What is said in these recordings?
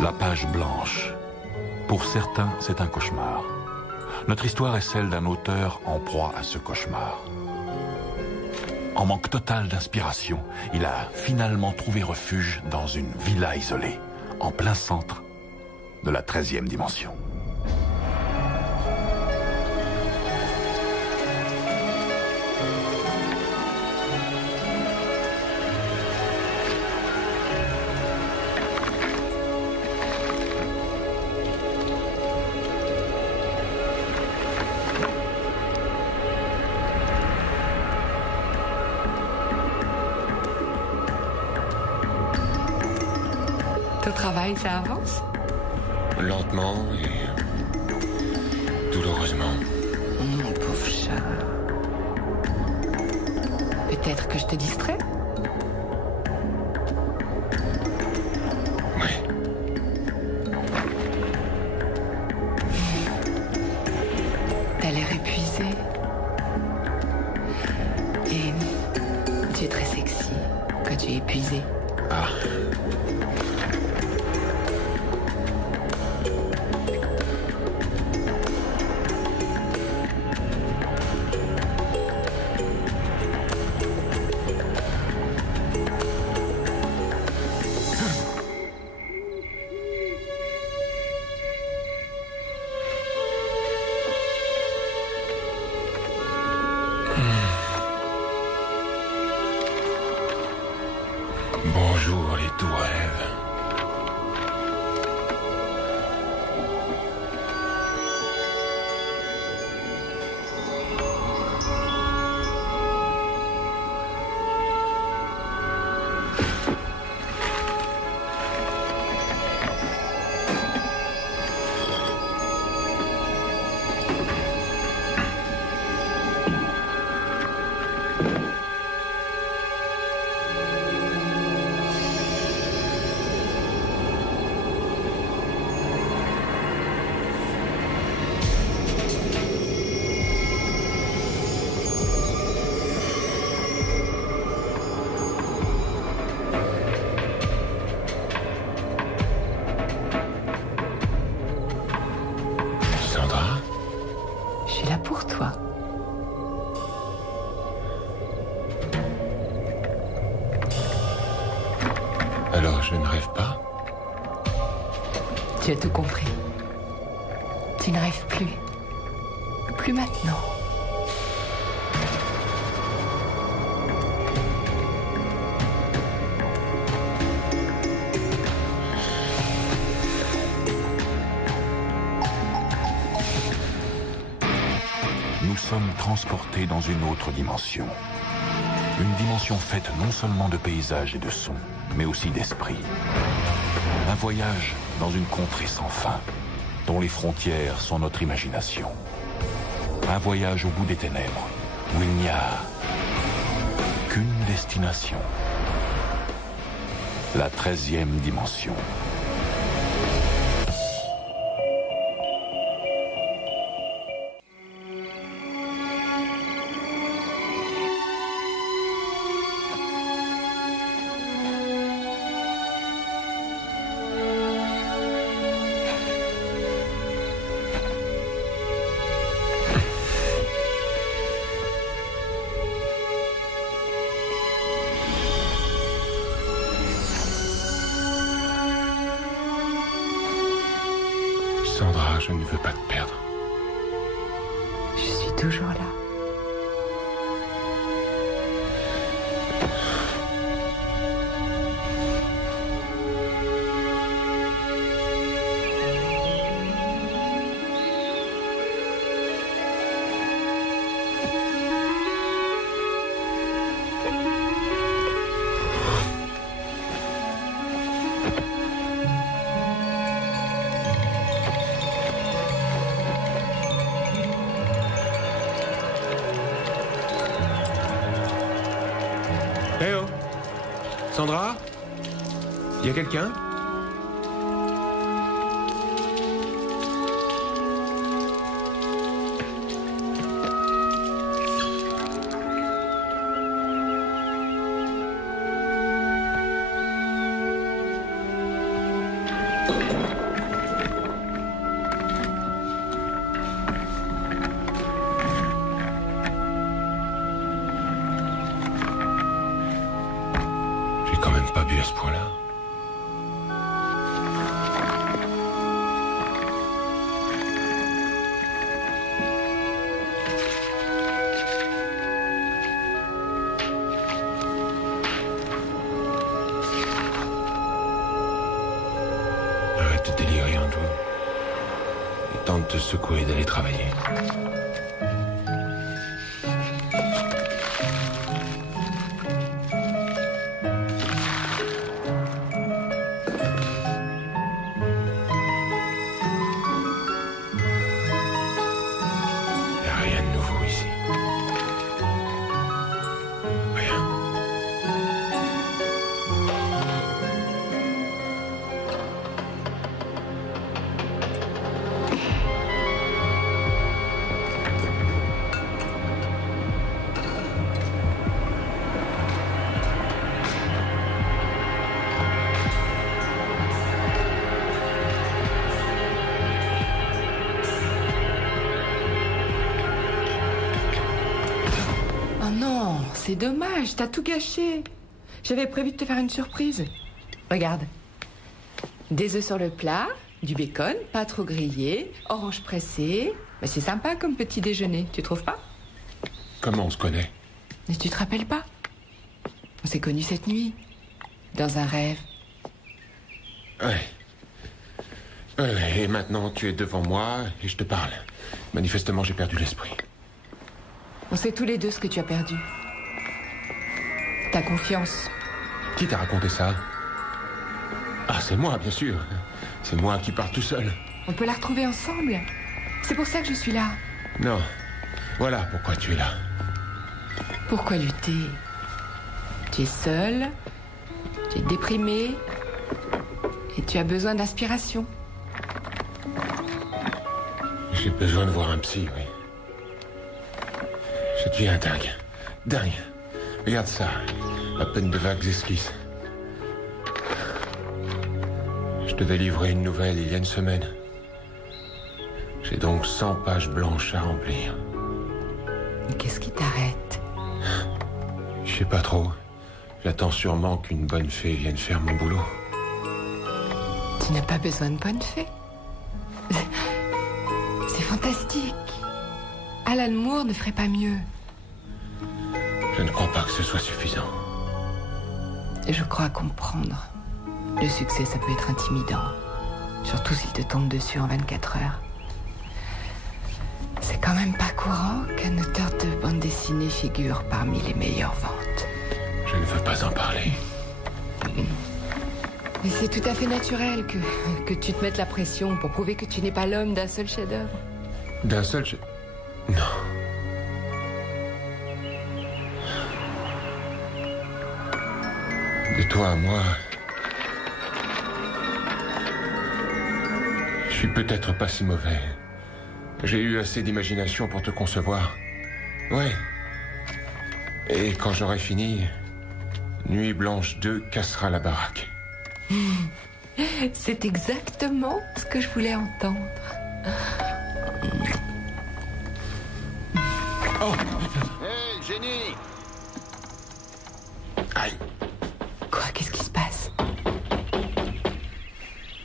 La page blanche. Pour certains, c'est un cauchemar. Notre histoire est celle d'un auteur en proie à ce cauchemar. En manque total d'inspiration, il a finalement trouvé refuge dans une villa isolée, en plein centre de la 13e dimension. Ton travail, ça avance? Lentement et douloureusement. Mon pauvre chat. Peut-être que je te distrais? Oui. T'as l'air épuisé. Et tu es très sexy quand tu es épuisé. Ah. Bonjour les doux rêves. Sandra? Je suis là pour toi. Alors je ne rêve pas? Tu as tout compris. Tu ne rêves plus. Plus maintenant. Nous sommes transportés dans une autre dimension. Une dimension faite non seulement de paysages et de sons, mais aussi d'esprit. Un voyage dans une contrée sans fin, dont les frontières sont notre imagination. Un voyage au bout des ténèbres, où il n'y a qu'une destination. La 13e dimension. Sandra, je ne veux pas te perdre. Je suis toujours là. Eh oh! Sandra? Y a quelqu'un? J'ai quand même pas bu à ce point-là. Arrête de délirer, Andrew. Et tente de te secouer et d'aller travailler. Y a rien de nouveau ici. Rien. Oh non, c'est dommage, t'as tout gâché. J'avais prévu de te faire une surprise. Regarde. Des œufs sur le plat, du bacon, pas trop grillé, orange pressé. Mais c'est sympa comme petit déjeuner, tu trouves pas? Comment on se connaît? Mais tu te rappelles pas? On s'est connus cette nuit. Dans un rêve. Ouais. Ouais, et maintenant tu es devant moi et je te parle. Manifestement, j'ai perdu l'esprit. On sait tous les deux ce que tu as perdu. Ta confiance. Qui t'a raconté ça? Ah, c'est moi, bien sûr. C'est moi qui pars tout seul. On peut la retrouver ensemble. C'est pour ça que je suis là. Non. Voilà pourquoi tu es là. Pourquoi lutter? Tu es seul, tu es déprimé et tu as besoin d'inspiration. J'ai besoin de voir un psy, oui. Je deviens dingue. Dingue. Regarde ça. À peine de vagues esquisses. Je devais livrer une nouvelle il y a une semaine. J'ai donc 100 pages blanches à remplir. Mais qu'est-ce qui t'arrête? Je sais pas trop. J'attends sûrement qu'une bonne fée vienne faire mon boulot. Tu n'as pas besoin de bonne fée. C'est fantastique. Alan Moore ne ferait pas mieux. Je ne crois pas que ce soit suffisant. Je crois comprendre. Le succès, ça peut être intimidant. Surtout s'il te tombe dessus en 24 heures. C'est quand même pas courant qu'un auteur de bande dessinée figure parmi les meilleures ventes. Je ne veux pas en parler. Mais c'est tout à fait naturel que tu te mettes la pression pour prouver que tu n'es pas l'homme d'un seul chef-d'œuvre. D'un seul Non. De toi à moi... Je suis peut-être pas si mauvais. J'ai eu assez d'imagination pour te concevoir. Ouais. Et quand j'aurai fini, Nuit Blanche 2 cassera la baraque. C'est exactement ce que je voulais entendre. Oh! Hé, génie! Aïe! Quoi? Qu'est-ce qui se passe?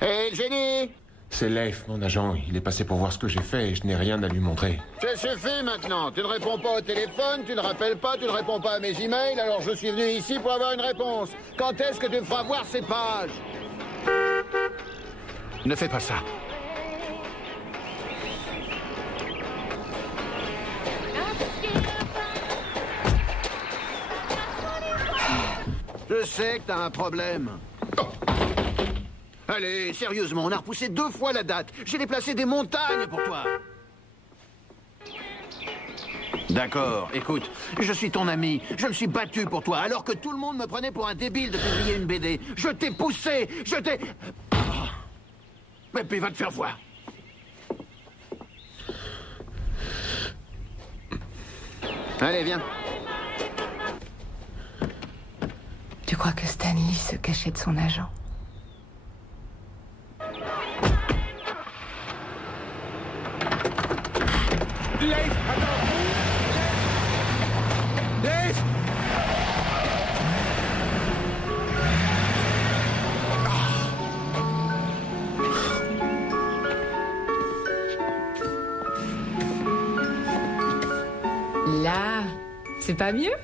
Hé, génie! C'est Leif, mon agent. Il est passé pour voir ce que j'ai fait et je n'ai rien à lui montrer. Ça suffit maintenant. Tu ne réponds pas au téléphone, tu ne rappelles pas, tu ne réponds pas à mes emails, alors je suis venu ici pour avoir une réponse. Quand est-ce que tu me feras voir ces pages? Ne fais pas ça. Je sais que t'as un problème. Oh. Allez, sérieusement, on a repoussé 2 fois la date. J'ai déplacé des montagnes pour toi. D'accord, écoute, je suis ton ami, je me suis battu pour toi, alors que tout le monde me prenait pour un débile de publier une BD. Je t'ai poussé, je t'ai... Oh. Mais puis va te faire voir. Allez, viens. Tu crois que Stanley se cachait de son agent? Leif, attends! Leif! Là, c'est pas mieux?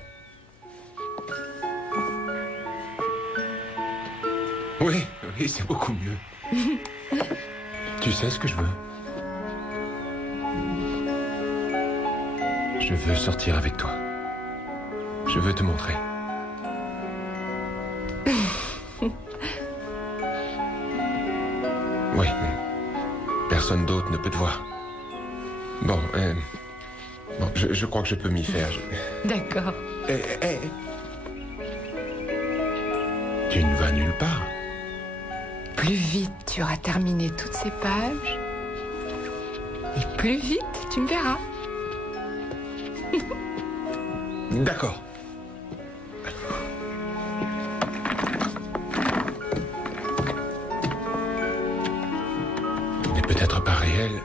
Oui, oui, c'est beaucoup mieux. Tu sais ce que je veux? Je veux sortir avec toi. Je veux te montrer. Oui, mais personne d'autre ne peut te voir. Bon, je crois que je peux m'y faire. D'accord. Tu ne vas nulle part. Plus vite tu auras terminé toutes ces pages, et plus vite tu me verras. D'accord. Elle n'est peut-être pas réelle,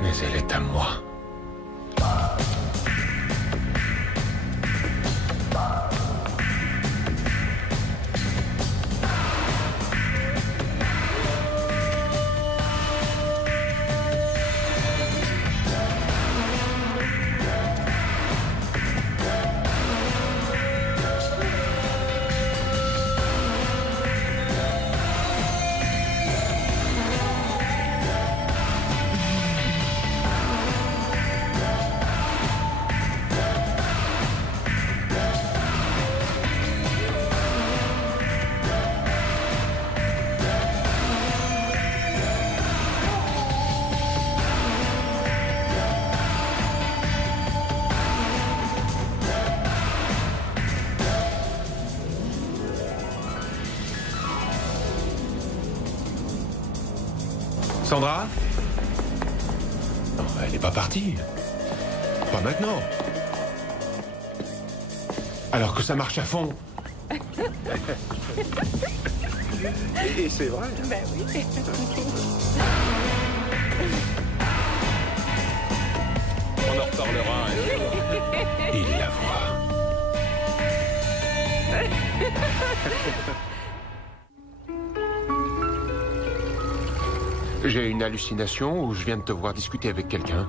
mais elle est à moi. Sandra? Non, elle n'est pas partie. Pas maintenant. Alors que ça marche à fond. Et c'est vrai. Ben oui. On en reparlera. Il la voit. J'ai une hallucination où je viens de te voir discuter avec quelqu'un.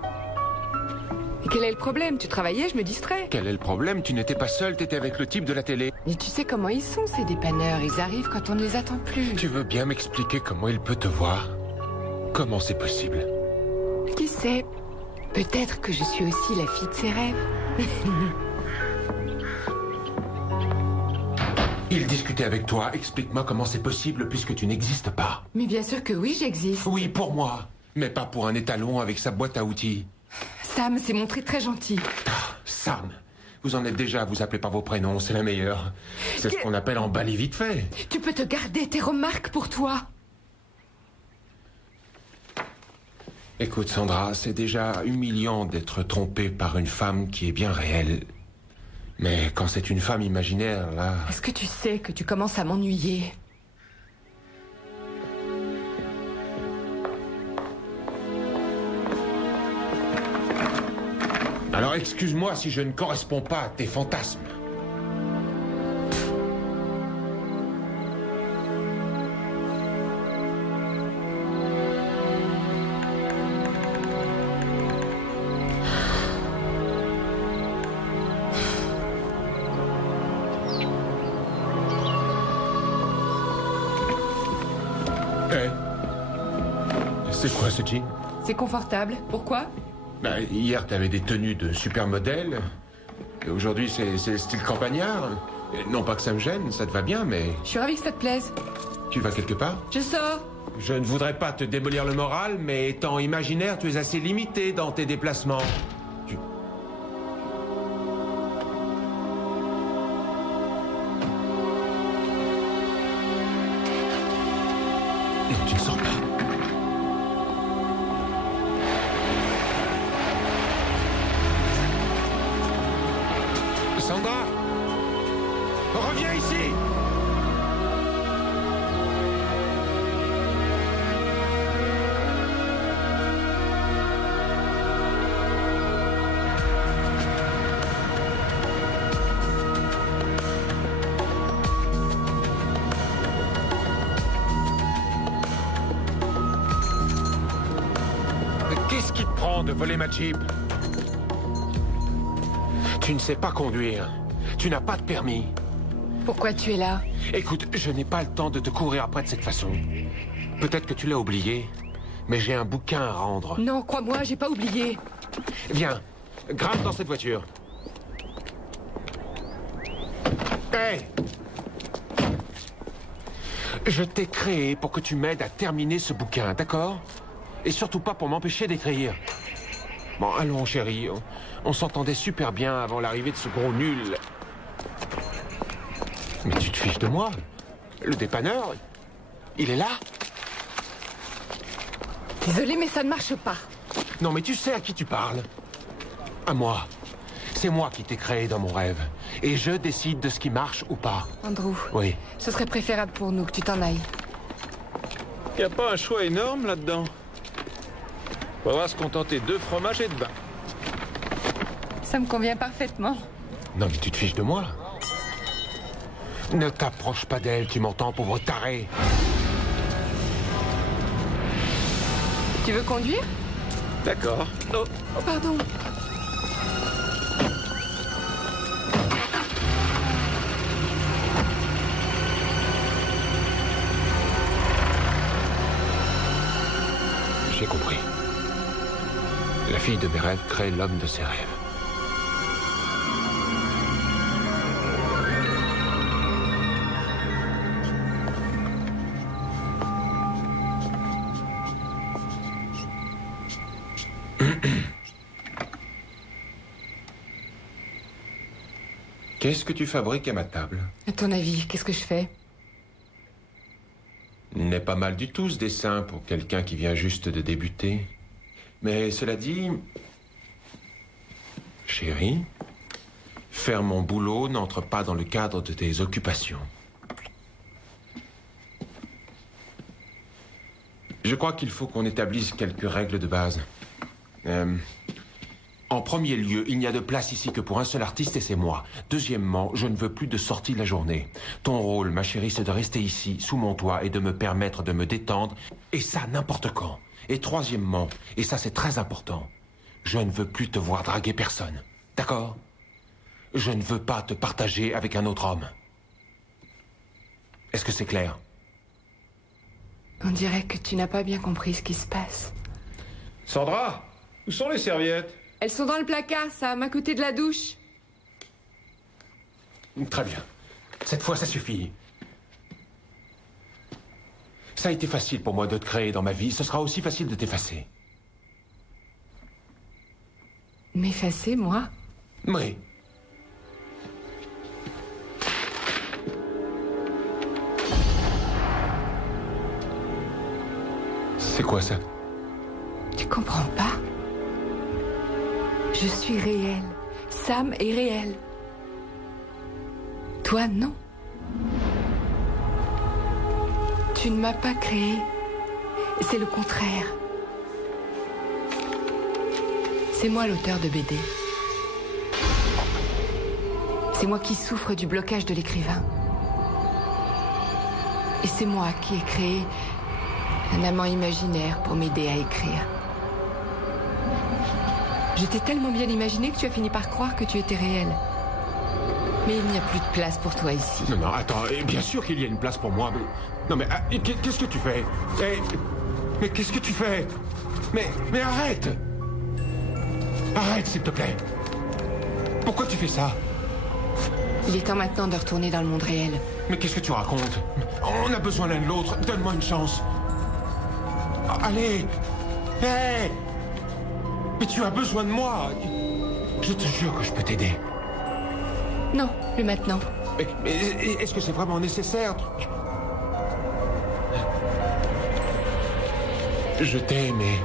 Et quel est le problème? Tu travaillais, je me distrais. Quel est le problème? Tu n'étais pas seul, t'étais avec le type de la télé. Mais tu sais comment ils sont, ces dépanneurs. Ils arrivent quand on ne les attend plus. Tu veux bien m'expliquer comment il peut te voir? Comment c'est possible? Qui sait? Peut-être que je suis aussi la fille de ses rêves. Il discutait avec toi. Explique-moi comment c'est possible puisque tu n'existes pas. Mais bien sûr que oui, j'existe. Oui, pour moi. Mais pas pour un étalon avec sa boîte à outils. Sam s'est montré très gentil. Ah, Sam. Vous en êtes déjà à vous appeler par vos prénoms, c'est la meilleure. C'est ce qu'on appelle emballer vite fait. Tu peux te garder tes remarques pour toi. Écoute, Sandra, c'est déjà humiliant d'être trompé par une femme qui est bien réelle. Mais quand c'est une femme imaginaire, là... Est-ce que tu sais que tu commences à m'ennuyer? Alors excuse-moi si je ne corresponds pas à tes fantasmes. C'est quoi ce jean? C'est confortable. Pourquoi? Bah, hier, t'avais des tenues de supermodèle. Et aujourd'hui, c'est le style campagnard. Et non pas que ça me gêne, ça te va bien, mais... Je suis ravie que ça te plaise. Tu vas quelque part? Je sors. Je ne voudrais pas te démolir le moral, mais étant imaginaire, tu es assez limité dans tes déplacements. Non, tu ne sors pas. Sandra! Reviens ici! temps de voler ma Jeep. Tu ne sais pas conduire. Tu n'as pas de permis. Pourquoi tu es là? Écoute, je n'ai pas le temps de te courir après de cette façon. Peut-être que tu l'as oublié, mais j'ai un bouquin à rendre. Non, crois-moi, j'ai pas oublié. Viens, grimpe dans cette voiture. Hey! Je t'ai créé pour que tu m'aides à terminer ce bouquin, d'accord? Et surtout pas pour m'empêcher d'écrire. Bon, allons, chérie. On s'entendait super bien avant l'arrivée de ce gros nul. Mais tu te fiches de moi? Le dépanneur, il est là? Désolée, mais ça ne marche pas. Non, mais tu sais à qui tu parles? À moi. C'est moi qui t'ai créé dans mon rêve. Et je décide de ce qui marche ou pas. Andrew. Oui. Ce serait préférable pour nous que tu t'en ailles. Y a pas un choix énorme là-dedans? On va se contenter de fromage et de vin. Ça me convient parfaitement. Non, mais tu te fiches de moi? Ne t'approche pas d'elle, tu m'entends, pauvre taré? Tu veux conduire? D'accord. Oh, Oh, pardon. J'ai compris. La fille de mes rêves crée l'homme de ses rêves. Qu'est-ce que tu fabriques à ma table? À ton avis, qu'est-ce que je fais? N'est pas mal du tout ce dessin pour quelqu'un qui vient juste de débuter. Mais cela dit... Chérie, faire mon boulot n'entre pas dans le cadre de tes occupations. Je crois qu'il faut qu'on établisse quelques règles de base. En premier lieu, il n'y a de place ici que pour un seul artiste et c'est moi. Deuxièmement, je ne veux plus de sortie la journée. Ton rôle, ma chérie, c'est de rester ici, sous mon toit, et de me permettre de me détendre, et ça n'importe quand. Et troisièmement, et ça c'est très important, je ne veux plus te voir draguer personne. D'accord? Je ne veux pas te partager avec un autre homme. Est-ce que c'est clair? On dirait que tu n'as pas bien compris ce qui se passe. Sandra, où sont les serviettes? Elles sont dans le placard, Sam, à côté de la douche. Très bien. Cette fois, ça suffit. Ça a été facile pour moi de te créer dans ma vie. Ce sera aussi facile de t'effacer. M'effacer, moi? Oui. C'est quoi ça? Tu comprends pas? Je suis réelle. Sam est réel. Toi, non. Tu ne m'as pas créé. C'est le contraire. C'est moi l'auteur de BD. C'est moi qui souffre du blocage de l'écrivain. Et c'est moi qui ai créé un amant imaginaire pour m'aider à écrire. Je t'ai tellement bien imaginé que tu as fini par croire que tu étais réel. Mais il n'y a plus de place pour toi ici. Non, non, attends, bien sûr qu'il y a une place pour moi, mais... Non, mais qu'est-ce que tu fais? Mais qu'est-ce que tu fais? Mais arrête! Arrête, s'il te plaît! Pourquoi tu fais ça? Il est temps maintenant de retourner dans le monde réel. Mais qu'est-ce que tu racontes? On a besoin l'un de l'autre, donne-moi une chance. Allez! Hé! Mais tu as besoin de moi! Je te jure que je peux t'aider. Non, plus maintenant. Mais est-ce que c'est vraiment nécessaire? Je t'ai aimé.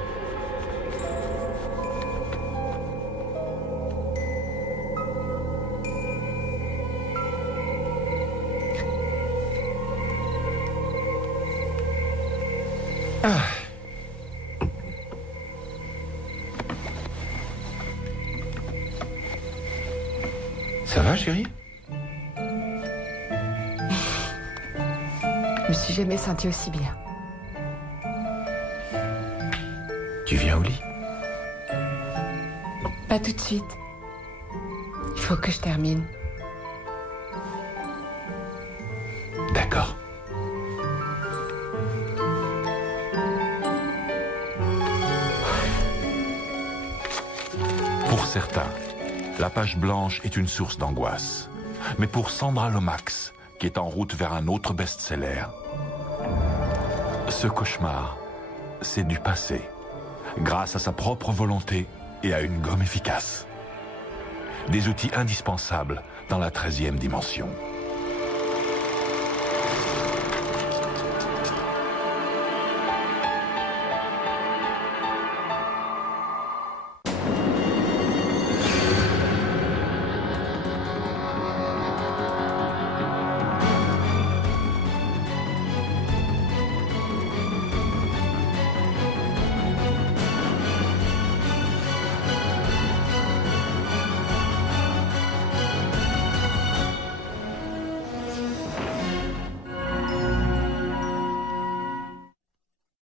Ah. Ça va, chérie? Je me suis jamais sentie aussi bien. Tu viens au lit? Pas tout de suite. Il faut que je termine. D'accord. Pour certains, la page blanche est une source d'angoisse. Mais pour Sandra Lomax, qui est en route vers un autre best-seller, ce cauchemar, c'est du passé, grâce à sa propre volonté et à une gomme efficace. Des outils indispensables dans la 13e dimension.